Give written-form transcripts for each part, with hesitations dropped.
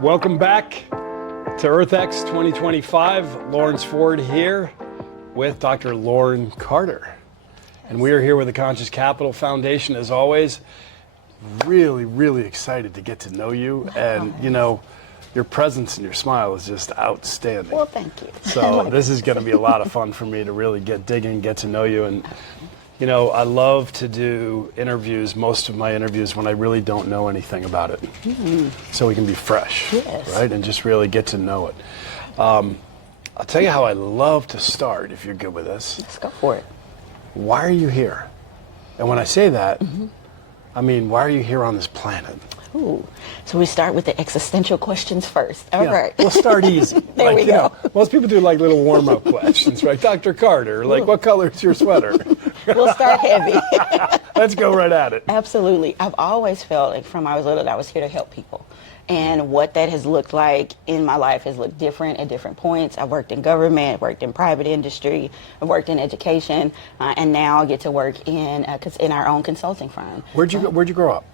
Welcome back to EarthX 2025. Lawrence Ford here with Dr. Lorin Carter. And we are here with the Conscious Capital Foundation as always. Really, really excited to get to know you. And, you know, your presence and your smile is just outstanding. Well, thank you. So this is going to be a lot of fun for me to really dig in, get to know you. And, you know, I love to do interviews, most of my interviews, when I really don't know anything about it. So we can be fresh, right? And just really get to know it. I'll tell you how I love to start, if you're good with this. Let's go for it. Why are you here? And when I say that, I mean, why are you here on this planet? Ooh. So we start with the existential questions first. All right. We'll start easy. There we go. Most people do like little warm-up questions, right? Dr. Carter, like, what color is your sweater? We'll start heavy. Let's go right at it. Absolutely. I've always felt like from I was little that I was here to help people. And what that has looked like in my life has looked different at different points. I've worked in government, worked in private industry, I've worked in education, and now I get to work in our own consulting firm. Where'd you grow up?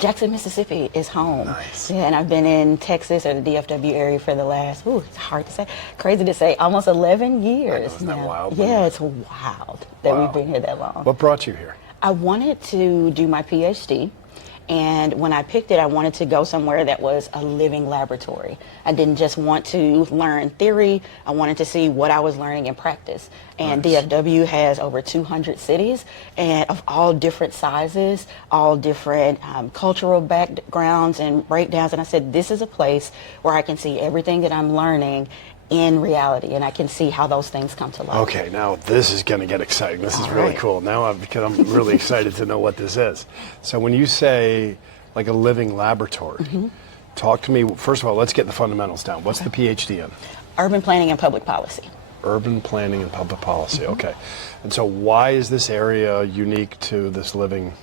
Jackson, Mississippi is home. Nice. Yeah, and I've been in Texas or the DFW area for the last, it's hard to say, crazy to say, almost 11 years. I know, isn't that wild? Yeah, it's wild that we've been here that long. What brought you here? I wanted to do my PhD. And when I picked it, I wanted to go somewhere that was a living laboratory. I didn't just want to learn theory. I wanted to see what I was learning in practice. And nice. DFW has over 200 cities and of all different sizes, all different cultural backgrounds and breakdowns. And I said, this is a place where I can see everything that I'm learning in reality, and I can see how those things come to life. Okay, now this is going to get exciting. This is really cool. Now because I'm really excited to know what this is. So when you say like a living laboratory, talk to me. First of all, let's get the fundamentals down. What's the PhD in? Urban planning and public policy. Urban planning and public policy. Okay. And so why is this area unique to this living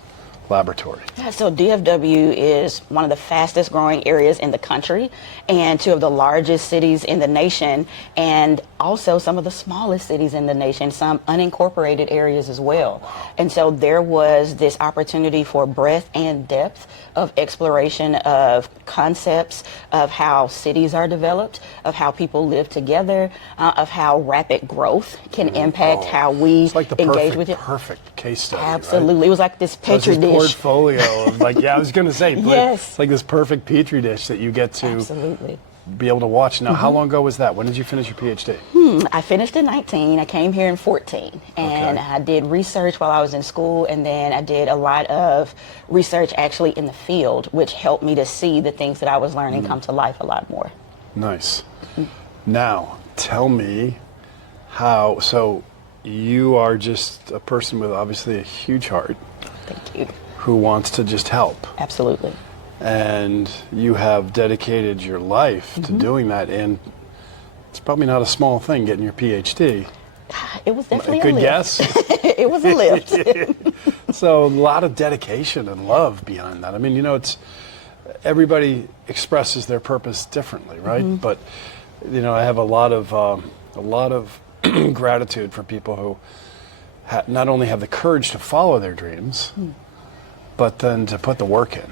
laboratory? Yeah, so DFW is one of the fastest growing areas in the country and two of the largest cities in the nation, and also some of the smallest cities in the nation, some unincorporated areas as well. And so there was this opportunity for breadth and depth of exploration of concepts of how cities are developed, of how people live together, of how rapid growth can impact how we it's like the engage with it. Perfect case study. Absolutely. Right? It was like this petri dish. Portfolio of like, I was going to say, yes. It's like this perfect petri dish that you get to be able to watch. Now, how long ago was that? When did you finish your PhD? I finished in 19. I came here in 14. And I did research while I was in school. And then I did a lot of research actually in the field, which helped me to see the things that I was learning come to life a lot more. Nice. Now, tell me how, so you are just a person with obviously a huge heart. Thank you. Who wants to just help. Absolutely. And you have dedicated your life to doing that, and it's probably not a small thing getting your PhD. It was definitely a good lift. guess. It was a lift. So a lot of dedication and love behind that. I mean, you know, it's everybody expresses their purpose differently, right? But you know, I have a lot of gratitude for people who not only have the courage to follow their dreams, but then to put the work in.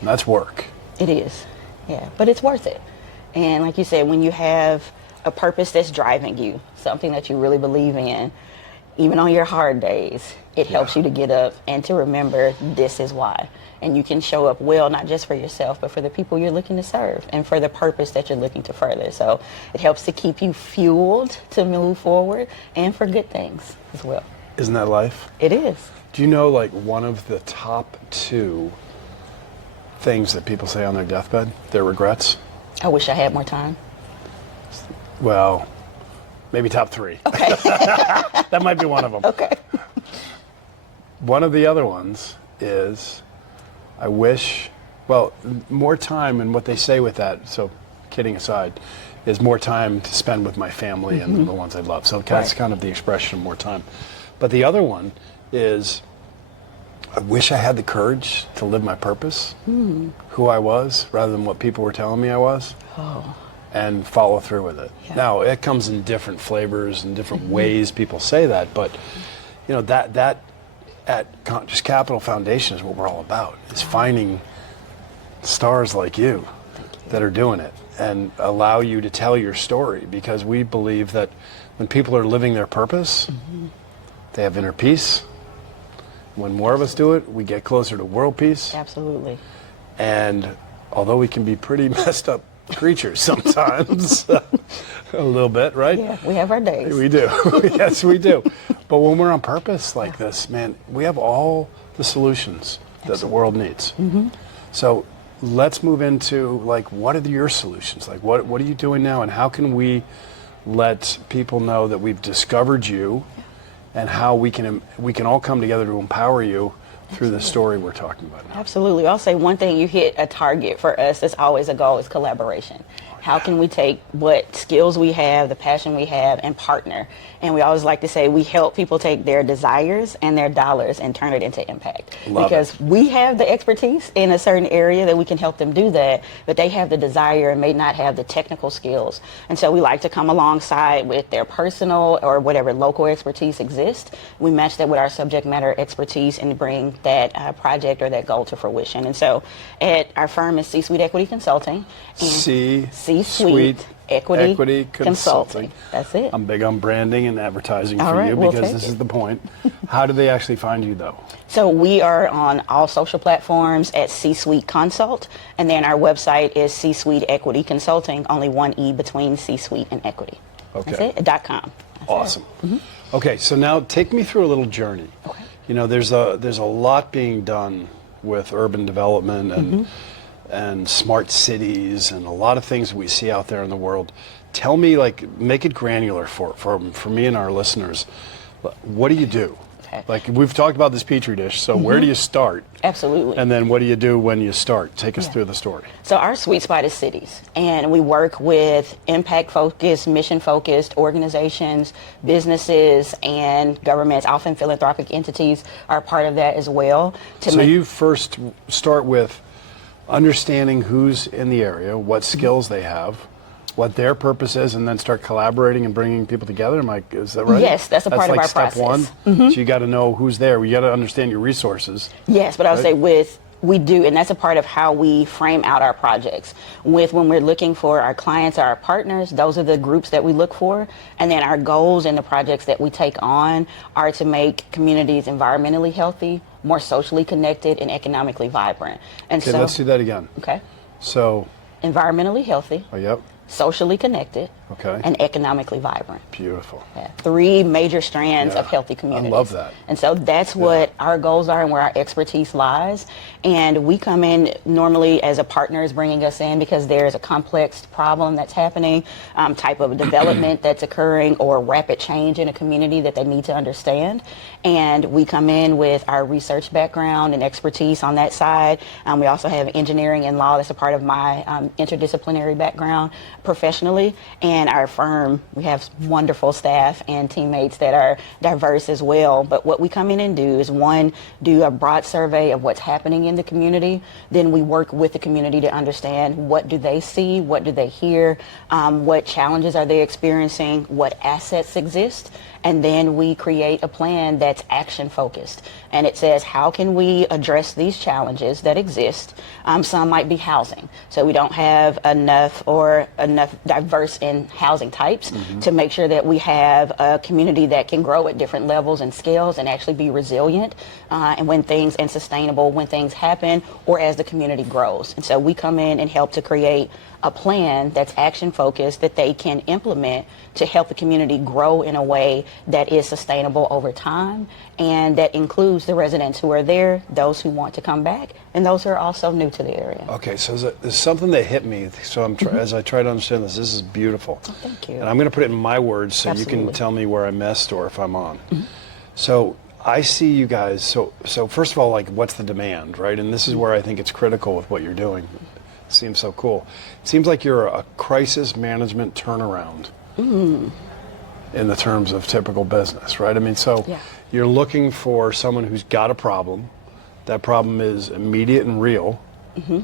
And that's work. It is, yeah, but it's worth it. And like you said, when you have a purpose that's driving you, something that you really believe in, even on your hard days, it helps you to get up and to remember this is why. And you can show up well, not just for yourself, but for the people you're looking to serve and for the purpose that you're looking to further. So it helps to keep you fueled to move forward and for good things as well. Isn't that life? It is. Do you know, like, one of the top 2 things that people say on their deathbed, their regrets? I wish I had more time. Well, maybe top 3. Okay. That might be one of them. Okay. One of the other ones is, I wish, well, more time, and what they say with that, so kidding aside, is more time to spend with my family and the ones I love. So that's kind of the expression of more time. But the other one is, I wish I had the courage to live my purpose, who I was, rather than what people were telling me I was, and follow through with it. Yeah. Now, it comes in different flavors and different ways people say that, but you know, that at Conscious Capital Foundation is what we're all about, is finding stars like you that are doing it and allow you to tell your story, because we believe that when people are living their purpose, they have inner peace. When more of us do it, we get closer to world peace. Absolutely. And although we can be pretty messed up creatures sometimes, a little bit, right? Yeah, we have our days. We do. Yes, we do. But when we're on purpose like this, man, we have all the solutions that the world needs. So let's move into, like, what are your solutions? Like, what are you doing now, and how can we let people know that we've discovered you, and how we can all come together to empower you through the story we're talking about now? Absolutely. I'll say one thing, you hit a target for us. That's always a goal, is collaboration. How can we take what skills we have, the passion we have, and partner? And we always like to say we help people take their desires and their dollars and turn it into impact. Because we have the expertise in a certain area that we can help them do that, but they have the desire and may not have the technical skills. And so we like to come alongside with their personal or whatever local expertise exists. We match that with our subject matter expertise and bring that project or that goal to fruition. And so at our firm is C-Suite Equity Consulting. C-Suite Equity Consulting. That's it. I'm big on branding and advertising All for right, you, we'll because take this it. is the point. How do they actually find you, though? So we are on all social platforms at C-Suite Consult, and then our website is C-Suite Equity Consulting, only one E between C-Suite and equity. Okay. That's it, .com. That's Awesome. it. Okay, so now take me through a little journey. Okay. You know, there's a lot being done with urban development and smart cities and a lot of things we see out there in the world. Tell me, like, make it granular for me and our listeners. What do you do? Okay. Like, we've talked about this petri dish, so where do you start? Absolutely. And then what do you do when you start? Take us Yeah. through the story. So our sweet spot is cities, and we work with impact-focused, mission-focused organizations, businesses, and governments. Often philanthropic entities are part of that as well. So you first start with understanding who's in the area, what skills they have, what their purpose is, and then start collaborating and bringing people together. Is that right? Yes, that's a part of like our step process. one. So you got to know who's there. You got to understand your resources. Yes, but I would Right. say we do, and that's a part of how we frame out our projects. When we're looking for our clients or our partners, those are the groups that we look for. And then our goals and the projects that we take on are to make communities environmentally healthy, more socially connected, and economically vibrant. And Okay, so, let's do that again. okay, So, environmentally healthy, yep, socially connected, okay, and economically vibrant. beautiful. Yeah, 3 major strands of Yeah, healthy communities. I love that. And so that's what our goals are and where our expertise lies. And we come in normally as a partner is bringing us in because there's a complex problem that's happening, type of development that's occurring, or rapid change in a community that they need to understand. And we come in with our research background and expertise on that side. We also have engineering and law. That's a part of my interdisciplinary background professionally. And our firm, we have wonderful staff and teammates that are diverse as well. But what we come in and do is, one, do a broad survey of what's happening in the community. Then we work with the community to understand what do they see, what do they hear, what challenges are they experiencing, what assets exist. And then we create a plan that's action focused. And it says, how can we address these challenges that exist? Some might be housing. So we don't have enough diverse in housing types to make sure that we have a community that can grow at different levels and scales and actually be resilient and sustainable when things happen or as the community grows. And so we come in and help to create a plan that's action focused that they can implement to help the community grow in a way that is sustainable over time, and that includes the residents who are there, those who want to come back, and those who are also new to the area. Okay, so there's something that hit me. So as I try to understand this is beautiful. Oh, thank you. And I'm going to put it in my words so you Absolutely. can tell me where I missed or if I'm on. So I see you guys. So first of all, like, what's the demand, right? And this is where I think it's critical with what you're doing. It seems so cool. It seems like you're a crisis management turnaround in the terms of typical business, right? I mean, so Yeah. you're looking for someone who's got a problem. That problem is immediate and real. How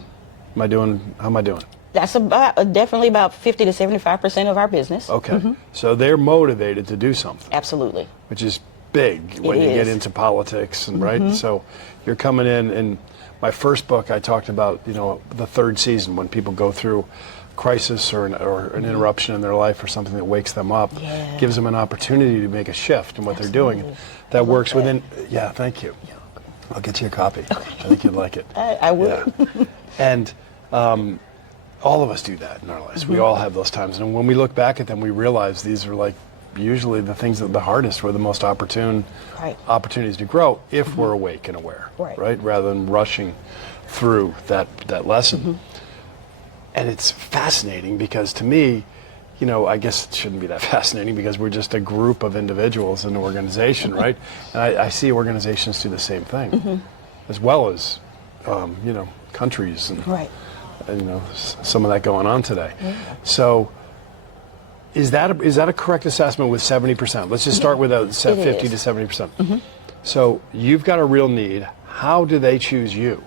am I doing? That's definitely about 50 to 75% of our business. Okay. So they're motivated to do something, Absolutely. which is big when you get is. into politics, and right. So you're coming in my first book. I talked about the third season when people go through crisis or an interruption in their life or something that wakes them up, gives them an opportunity to make a shift in what they're doing. And that works within. Yeah, thank you. I'll get you a copy. I think you'd like it. I would. Yeah. And all of us do that in our lives. We all have those times, and when we look back at them, we realize these are like usually the things that are the hardest, were the most opportune opportunities to grow if we're awake and aware, right? Rather than rushing through that lesson. And it's fascinating because to me, I guess it shouldn't be that fascinating because we're just a group of individuals in an organization, right? And I see organizations do the same thing, as well as, countries and some of that going on today. So is that a correct assessment with 70%? Let's just start with 50 to 70%. So you've got a real need. How do they choose you?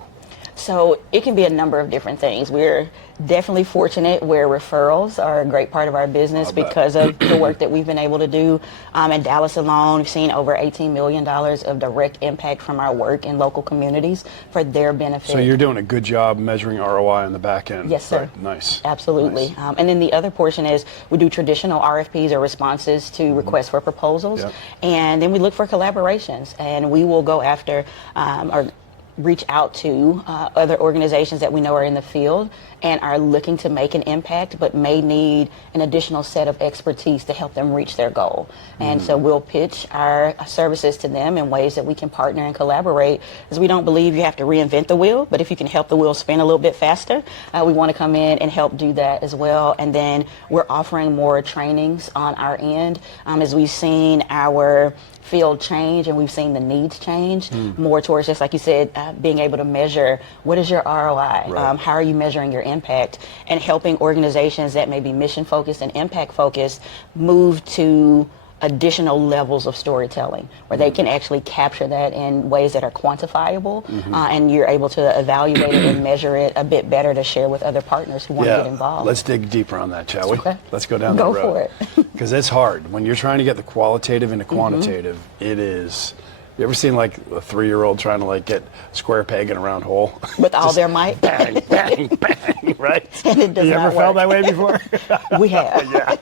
So it can be a number of different things. We're definitely fortunate where referrals are a great part of our business because of the work that we've been able to do. In Dallas alone, we've seen over $18 million of direct impact from our work in local communities for their benefit. So you're doing a good job measuring ROI on the back end. Yes, sir. Right. Nice. Absolutely. Nice. And then the other portion is we do traditional RFPs or responses to requests for proposals. And then we look for collaborations, and we will go after or reach out to other organizations that we know are in the field and are looking to make an impact but may need an additional set of expertise to help them reach their goal. And so we'll pitch our services to them in ways that we can partner and collaborate, as we don't believe you have to reinvent the wheel, but if you can help the wheel spin a little bit faster, we want to come in and help do that as well. And then we're offering more trainings on our end as we've seen our field change and we've seen the needs change more towards, just like you said, being able to measure what is your ROI, how are you measuring your impact, and helping organizations that may be mission focused and impact focused move to additional levels of storytelling where they can actually capture that in ways that are quantifiable and you're able to evaluate it and measure it a bit better to share with other partners who want to get involved. Let's dig deeper on that, shall we? Okay. Let's go down that road. Go for it. Because it's hard. When you're trying to get the qualitative into quantitative, it is. You ever seen like a 3-year-old trying to like get a square peg in a round hole? With all their might? Bang, bang, bang, right? And it does you not ever felt work. that way before? We have. Yeah.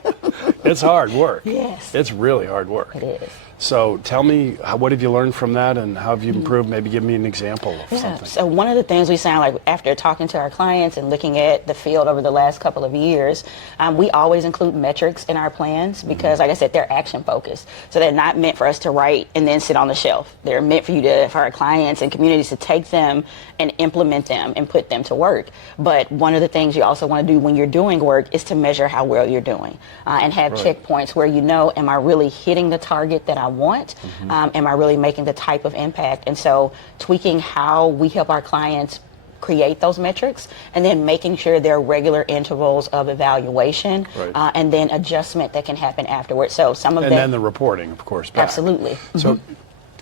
It's hard work. Yes. It's really hard work. It is. So tell me, what have you learned from that and how have you improved? Maybe give me an example of something. So one of the things we sound like after talking to our clients and looking at the field over the last couple of years, we always include metrics in our plans because, like I said, they're action focused. So they're not meant for us to write and then sit on the shelf. They're meant for our clients and communities to take them and implement them and put them to work. But one of the things you also want to do when you're doing work is to measure how well you're doing and have checkpoints where am I really hitting the target that I want? Am I really making the type of impact? And so tweaking how we help our clients create those metrics and then making sure there are regular intervals of evaluation and then adjustment that can happen afterwards. So some of and then the reporting, of course, back. Absolutely. So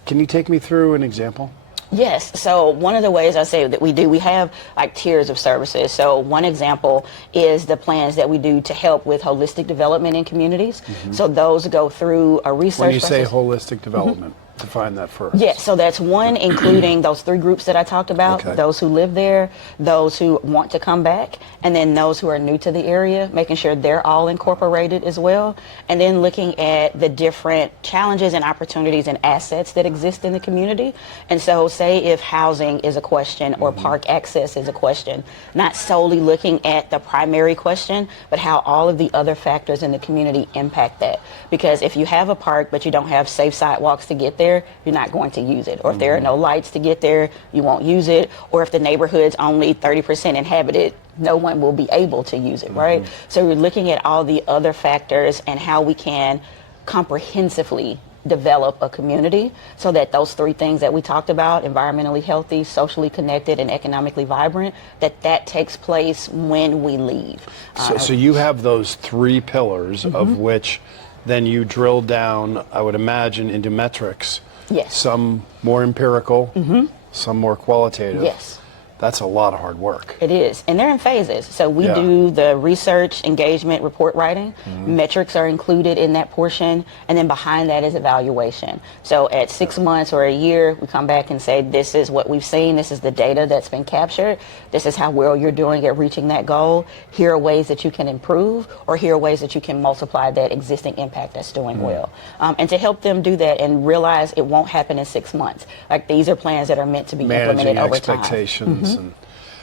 can you take me through an example? Yes. So one of the ways I say that we have like tiers of services. So one example is the plans that we do to help with holistic development in communities. So those go through a research When you process. say holistic development, define that first. Yes, so that's one, including those 3 groups that I talked about, those who live there, those who want to come back, and then those who are new to the area, making sure they're all incorporated as well, and then looking at the different challenges and opportunities and assets that exist in the community. And so say if housing is a question or park access is a question, not solely looking at the primary question, but how all of the other factors in the community impact that. Because if you have a park but you don't have safe sidewalks to get there, you're not going to use it. Or if there are no lights to get there, you won't use it. Or if the neighborhood's only 30% inhabited, no one will be able to use it, right? So we're looking at all the other factors and how we can comprehensively develop a community so that those 3 things that we talked about, environmentally healthy, socially connected, and economically vibrant, that takes place when we leave. So you have those 3 pillars of which then you drill down, I would imagine, into metrics. Yes. Some more empirical, some more qualitative. Yes. That's a lot of hard work. It is, and they're in phases. So we do the research, engagement, report writing. Metrics are included in that portion, and then behind that is evaluation. So at 6 months or a year, we come back and say, this is what we've seen, this is the data that's been captured, this is how well you're doing at reaching that goal. Here are ways that you can improve, or here are ways that you can multiply that existing impact that's doing well. And to help them do that and realize it won't happen in 6 months. Like, these are plans that are meant to be implemented over time. Expectations. And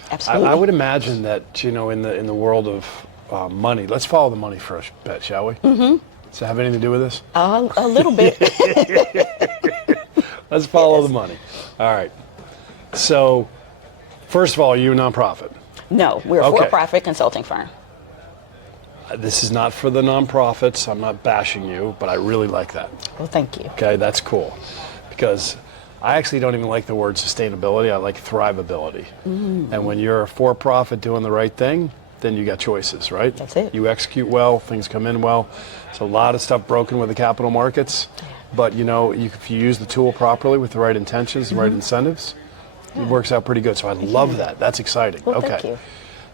Absolutely. I would imagine that, you know, in the world of money, let's follow the money for a bit, shall we? Does it have anything to do with this? A little bit. Let's follow the money. All right. So, first of all, are you a nonprofit? No, we're a for-profit consulting firm. This is not for the nonprofits. I'm not bashing you, but I really like that. Well, thank you. Okay, that's cool. Because I actually don't even like the word sustainability. I like thrivability. And when you're a for-profit doing the right thing, then you got choices, right? That's it. You execute well, things come in well. There's a lot of stuff broken with the capital markets, but you know, if you use the tool properly with the right intentions, the right incentives, it works out pretty good. So I love that. That's exciting. Well, thank you.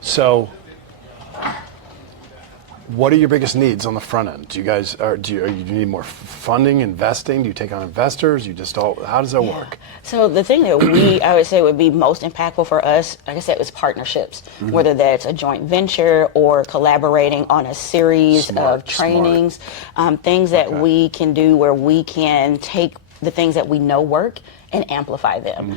So, what are your biggest needs on the front end? Do you guys do you need more funding, investing? Do you take on investors? How does that work? So the thing that I would say would be most impactful for us, like I said, is partnerships. Whether that's a joint venture or collaborating on a series of trainings, things that we can do where we can take the things that we know work and amplify them.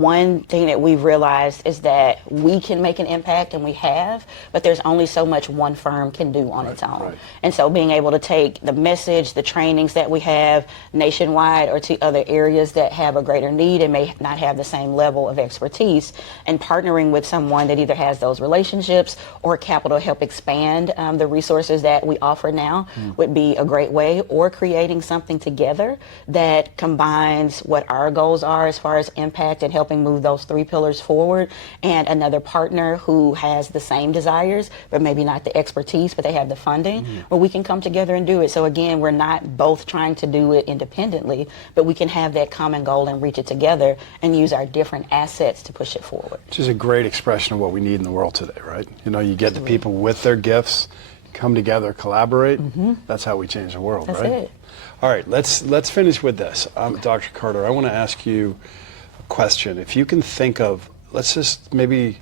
One thing that we've realized is that we can make an impact, and we have, but there's only so much one firm can do on its own. And so being able to take the message, the trainings that we have nationwide or to other areas that have a greater need and may not have the same level of expertise, and partnering with someone that either has those relationships or capital to help expand the resources that we offer now would be a great way, or creating something together that combines what our goals are as far as impact and helping move those 3 pillars forward, and another partner who has the same desires but maybe not the expertise, but they have the funding, where we can come together and do it. So again, we're not both trying to do it independently, but we can have that common goal and reach it together and use our different assets to push it forward. Which is a great expression of what we need in the world today, right? You know, you get the people with their gifts, come together, collaborate. That's how we change the world, That's right? it. All right, let's finish with this. Dr. Carter, I want to ask you a question. If you can think of, let's just maybe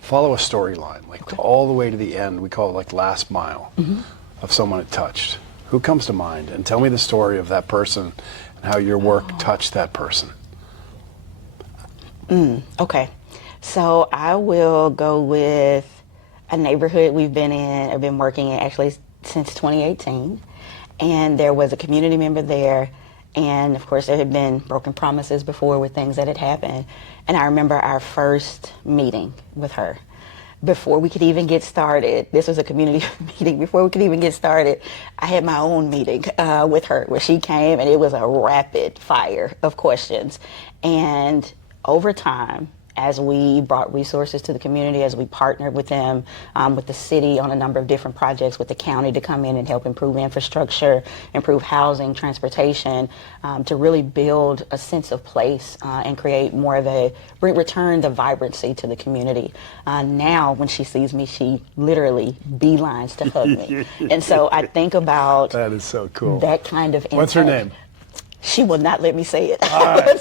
follow a storyline, like all the way to the end. We call it like last mile of someone it touched. Who comes to mind? And tell me the story of that person and how your work touched that person. Okay, so I will go with a neighborhood we've been in, I've been working in actually since 2018. And there was a community member there, and of course there had been broken promises before with things that had happened. And I remember our first meeting with her. Before we could even get started, this was a community meeting, before we could even get started, I had my own meeting with her where she came, and it was a rapid fire of questions. And over time, as we brought resources to the community, as we partnered with them, with the city on a number of different projects, with the county to come in and help improve infrastructure, improve housing, transportation, to really build a sense of place and create more of return the vibrancy to the community. Now, when she sees me, she literally beelines to hug me. And so I think about that is so cool. That kind of impact. What's her name? She will not let me say it. All right.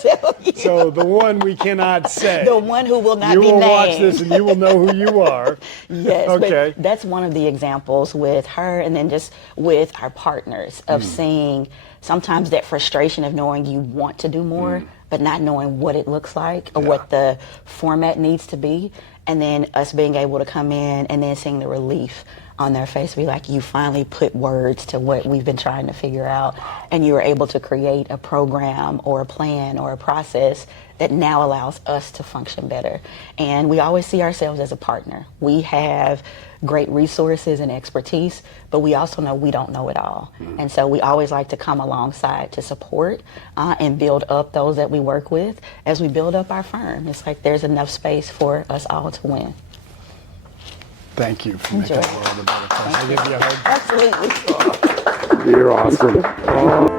So the one we cannot say. The one who will not be named. You will watch this and you will know who you are. Yes. Okay. But that's one of the examples with her, and then just with our partners of seeing sometimes that frustration of knowing you want to do more, but not knowing what it looks like or what the format needs to be. And then us being able to come in and then seeing the relief on their face, be like, you finally put words to what we've been trying to figure out, and you were able to create a program or a plan or a process that now allows us to function better. And we always see ourselves as a partner. We have great resources and expertise, but we also know we don't know it all. And so we always like to come alongside to support and build up those that we work with as we build up our firm. It's like there's enough space for us all to win. Thank you for making the world a better place. I give you a hug. Absolutely. You're awesome.